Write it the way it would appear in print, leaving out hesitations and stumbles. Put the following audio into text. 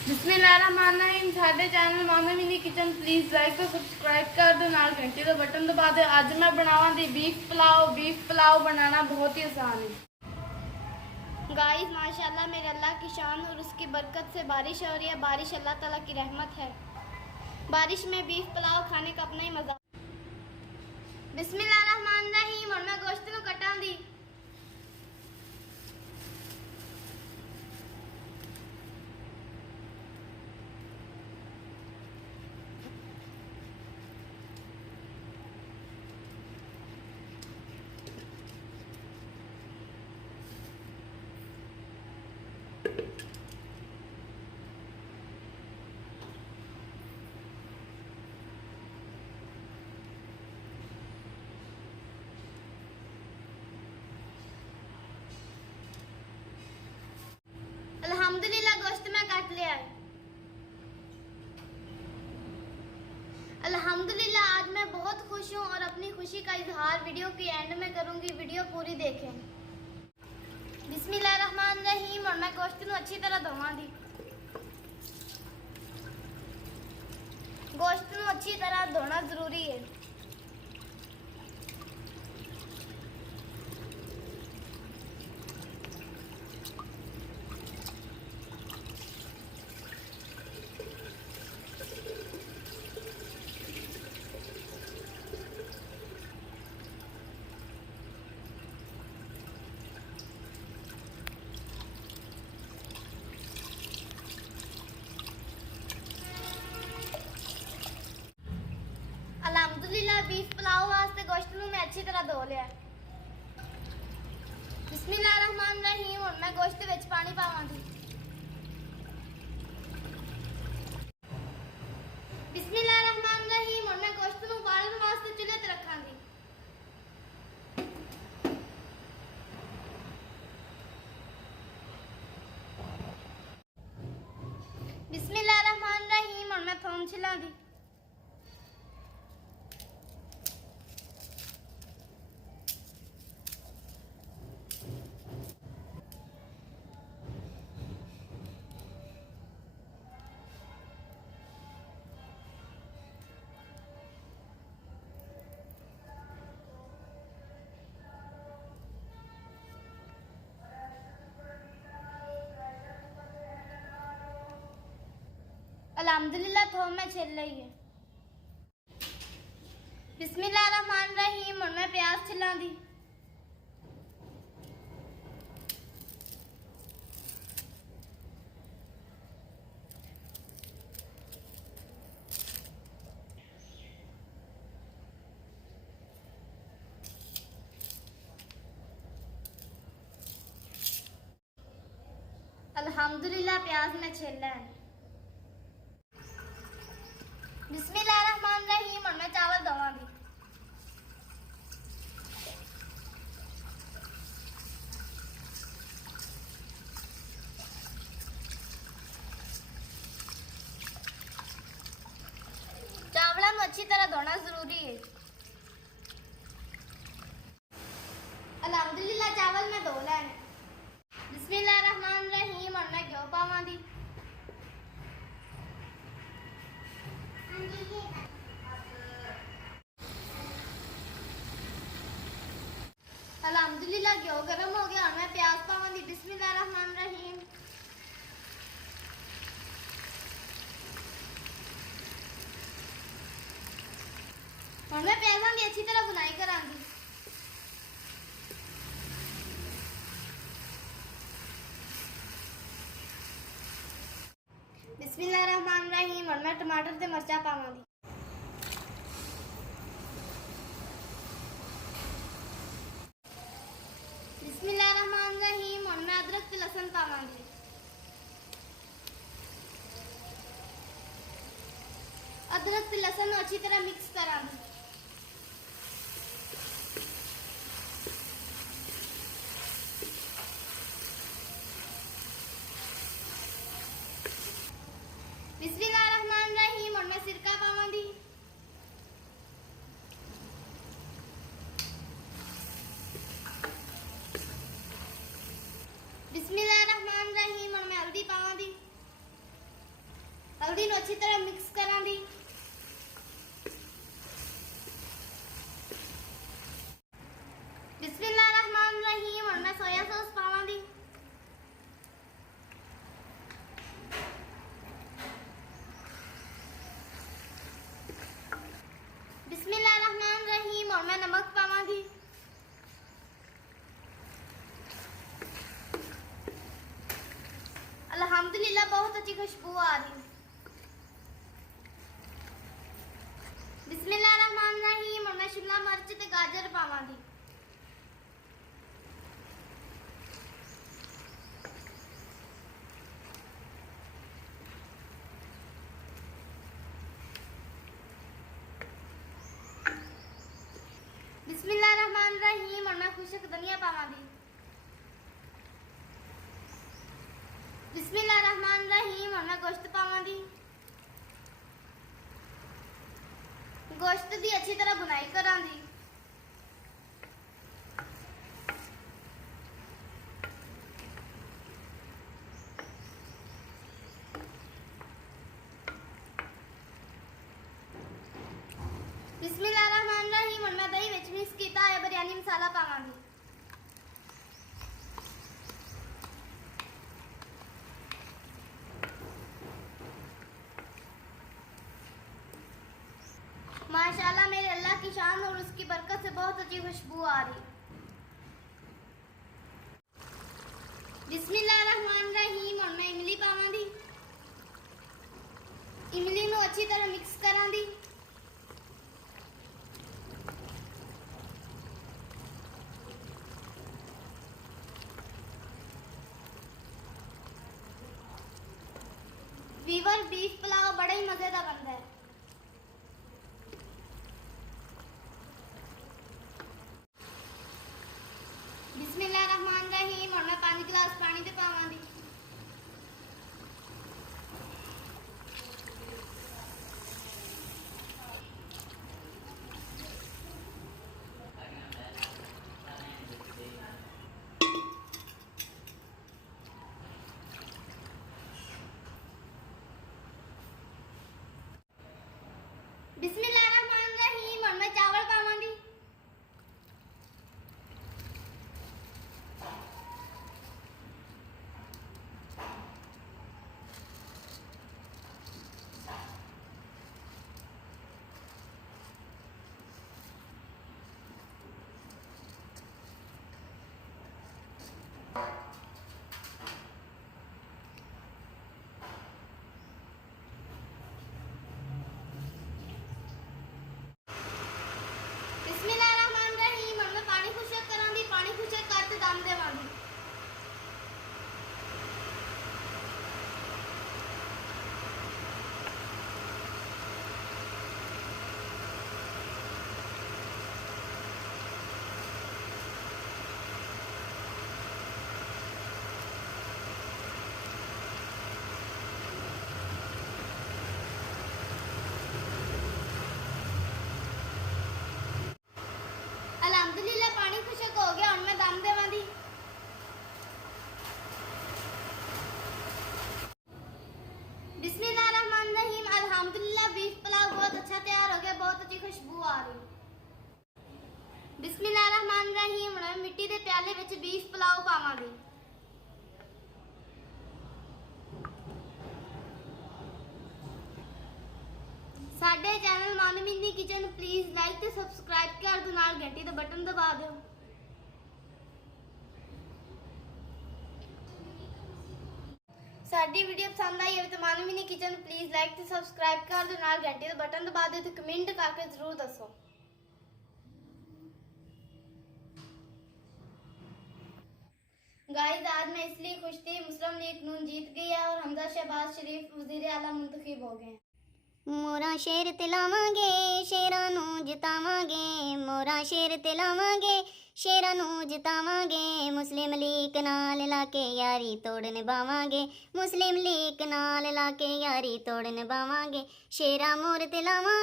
बिस्मिल्लाहिर्रहमानिर्रहीम। साडे चैनल मामे मिनी किचन प्लीज़ लाइक तो सब्सक्राइब कर दो, नाल घंटी का बटन दबा दो। अज मैं बनावांगी बीफ पुलाव। बीफ पुलाव बनाना बहुत ही आसान है। गाइस माशाल्लाह मेरे अल्लाह की शान और उसकी बरकत से बारिश हो रही है। बारिश अल्लाह ताला की रहमत है। बारिश में बीफ पुलाव खाने का अपना ही मज़ा। बिस्मिल्लाहिर्रहमानिर्रहीम। और मैं गोश्त को कटां दी। अल्हम्दुलिल्लाह गोश्त में काट लिया है। अल्हम्दुलिल्लाह आज मैं बहुत खुश हूँ और अपनी खुशी का इजहार वीडियो के एंड में करूँगी। वीडियो पूरी देखें। बिस्मिल्लाहिर्रहमानिर्रहीम। और मैं गोश्त को अच्छी तरह धोवांगी। गोश्त को अच्छी तरह धोना जरूरी है। अल्हम्दुलिल्लाह बीफ पुलाव वास्ते गोश्त को मैं अच्छी तरह धो लिया। बिस्मिल्लाहिर्रहमानिर्रहीम। और मैं गोश्त विच पानी पावांगी। बिस्मिल्लाहिर्रहमानिर्रहीम। और मैं गोश्त को उबालने वास्ते चूल्हे ते रखांगी। बिस्मिल्लाहिर्रहमानिर्रहीम। और मैं थोम छिलांगी। अल्हम्दुलिल्लाह थोम में छिल रही है। बिस्मिल्लाहिर्रहमानिर्रहीम। और मैं प्याज छिलांगी। अल्हम्दुलिल्लाह प्याज में छिल है। बिस्मिल्लाहिर्रहमानिर्रहीम। और मैं चावल धोवांगी। चावलों को अच्छी तरह धोना जरूरी है। अल्हम्दुलिल्लाह चावल में धो लेने। बिस्मिल्लाहिर्रहमानिर्रहीम। और मैं घ्यो पावांगी। अल्हम्दुलिल्लाह घ्यो गरम हो गया। और मैं प्याज पावांगी। बिस्मिल्लाहिर्रहमानिर्रहीम। और मैं प्याज़ों की अच्छी तरह बुनाई करांगी। बिस्मिल्लाहिर्रहमानिर्रहीम। और मैं टमाटर ते मिर्चा पावांगी। बिस्मिल्लाहिर्रहमानिर्रहीम। और मैं अदरक ते लहसुन पावांगी। अदरक ते लहसुन अच्छी तरह मिक्स करांगी। बिस्मिल्लाहिर्रहमानिर्रहीम। और मैं सिरका पावांगी। बिस्मिल्लाहिर्रहमानिर्रहीम। और मैं हल्दी पावांगी। हल्दी नूं अच्छी तरह मिक्स करांगी। बिस्मिल्लाहिर्रहमानिर्रहीम। हुण मैं सोया सॉस पावांगी। बिस्मिल्लाहिर्रहमानिर्रहीम। हुण मैं नमक पावांगी। अल्हम्दुलिल्लाह बहुत अच्छी खुशबू आ रही। बिस्मिल्लाहिर्रहमानिर्रहीम। हुण मैं शिमला मिर्च ते गाजर पावांगी। बिस्मिल्लाहिर्रहमानिर्रहीम। हुण मैं खुशक धनिया पावांगी। बिस्मिल्लाहिर्रहमानिर्रहीम। हुण मैं गोश्त पावांगी। गोश्त की अच्छी तरह बुनाई करांगी। बिस्मिल्लाहिर्रहमानिर्रहीम। हुण मैं दही विच मिक्स कीता होया बिरयानी मसाला पावांगी। माशाल्लाह मेरे अल्लाह की शान और उसकी बरकत से बहुत अच्छी खुशबू आ रही। बिस्मिल्लाहिर्रहमानिर्रहीम। हुण मैं इमली पावांगी। इमली नूं अच्छी तरह मिक्स करांगी। वीवर बीफ पुलाव बड़ा ही मजेदार बनता है। बिस्मिल्लाहिर्रहमानिर्रहीम। हुण मैं 5 गिलास पानी ते पावांगी। बिस्मिल्लाहिर्रहमानिर्रहीम। हुण मैं चावल पावांगी। बिस्मिल्लाहिर्रहमानिर्रहीम। हुण मैं पानी खुशक करांगी। पानी खुशक करके दम देवांगी। अल्हम्दुलिल्लाह पानी खुशक हो गया। हुण मैं दम देवांगी। बिस्मिल्लाहिर्रहमानिर्रहीम। अल्हम्दुलिल्लाह बीफ पुलाव बहुत अच्छा तैयार हो गया। बहुत अच्छी खुशबू आ रही। बिस्मिल्लाहिर्रहमानिर्रहीम। हुण मैं मिट्टी दे प्याले विच बीफ पुलाव पावांगी। साडे चैनल मानवीनी किचन प्लीज लाइक ते सबसक्राइब कर दो, नाल घंटी दा बटन दबा दो। साडी वीडियो पसंद आई है तो मानवीनी किचन प्लीज लाइक ते सबसक्राइब कर दो, नाल घंटी दा बटन दबा दो ते कमेंट करके जरूर दसो। गाइस आज मैं इसलिए खुश थी, मुस्लिम लीग नून जीत गई है और हमजा शहबाज शरीफ वजीर आला मुंतखब हो गए। मोरा शेर ते लावांगे शेरां नूं जितावांगे, मोरा शेर ते लावांगे शेरां नूं जितावांगे, मुस्लिम लीग नाल लाके यारी तोड़ निभावांगे, मुस्लिम लीग नाल लाके यारी तोड़ निभावांगे, शेरां मोर ते लावांगे।